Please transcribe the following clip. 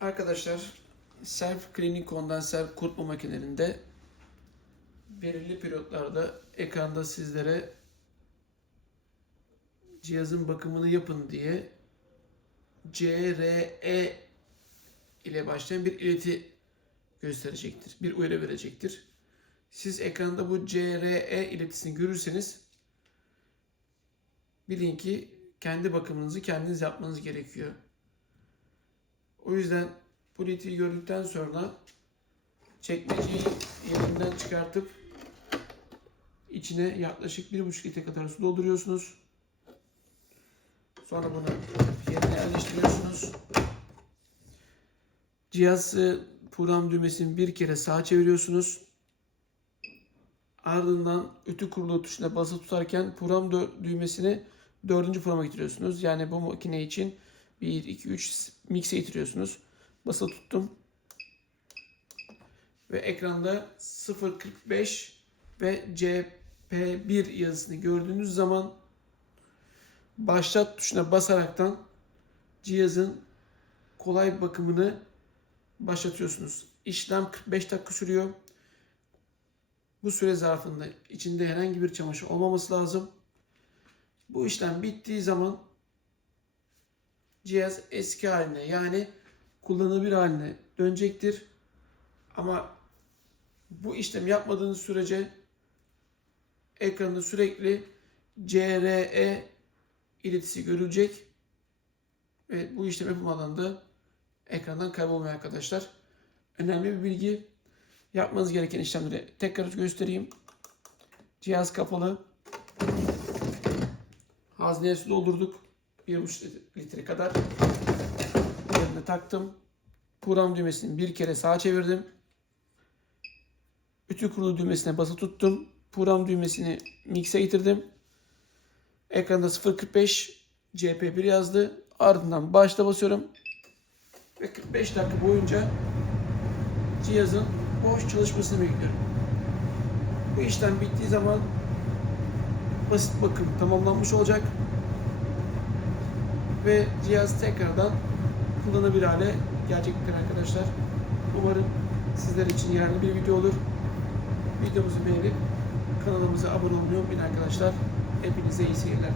Arkadaşlar self cleaning kondenser kurutma makinelerinde belirli periyotlarda ekranda sizlere cihazın bakımını yapın diye CRE ile başlayan bir ileti gösterecektir. Bir uyarı verecektir. Siz ekranda bu CRE iletisini görürseniz bilin ki kendi bakımınızı kendiniz yapmanız gerekiyor. O yüzden bu iletiyi gördükten sonra çekmeceyi yerinden çıkartıp içine yaklaşık 1,5 litre kadar su dolduruyorsunuz. Sonra bunu yerine yerleştiriyorsunuz. Cihazı program düğmesini bir kere sağa çeviriyorsunuz. Ardından ütü kurulu tuşuna basılı tutarken program düğmesini dördüncü programa getiriyorsunuz. Yani bu makine için 1, 2, 3 mix'e getiriyorsunuz. Basılı tuttum. Ve ekranda 0.45 ve CP1 yazısını gördüğünüz zaman başlat tuşuna basaraktan cihazın kolay bakımını başlatıyorsunuz. İşlem 45 dakika sürüyor. Bu süre zarfında içinde herhangi bir çamaşır olmaması lazım. Bu işlem bittiği zaman cihaz eski haline yani kullanılabilir haline dönecektir. Ama bu işlem yapmadığınız sürece ekranda sürekli CRE iletisi görülecek ve bu işlem yapılmadan da ekrandan kaybolmuyor arkadaşlar. Önemli bir bilgi. Yapmanız gereken işlemleri tekrar göstereyim. Cihaz kapalı. Hazneye su doldurduk. 1,5 litre kadar. Yerine taktım. Program düğmesini bir kere sağa çevirdim. Ütü kurulu düğmesine basılı tuttum. Program düğmesini mix'e getirdim. Ekranda 0.45 CP1 yazdı. Ardından başta basıyorum. Ve 45 dakika boyunca cihazın boş çalışmasını bekliyorum. Bu işlem bittiği zaman basit bakım tamamlanmış olacak. Ve cihaz tekrardan kullanılabilir hale gelecektir arkadaşlar. Umarım sizler için yararlı bir video olur. Videomuzu beğenip kanalımıza abone olmayı unutmayın arkadaşlar. Hepinize iyi seyirler.